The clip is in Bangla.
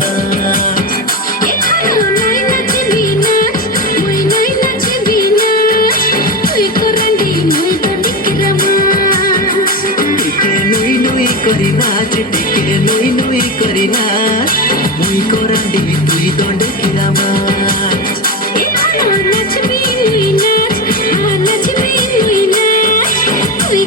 মাছ এখনো নাই নাচবি নাচ মুই নাই নাচবি নাচ তুই কোরান্ডি মুই দডিকরা মাছ টিকে নুই নুই করি নাচ টিকে নুই নুই করি নাচ মুই কোরান্ডি তুই দণ্ডকিরা মাছ এখনো নাচবি মুই নাচ নাচবি মুই নাচ তুই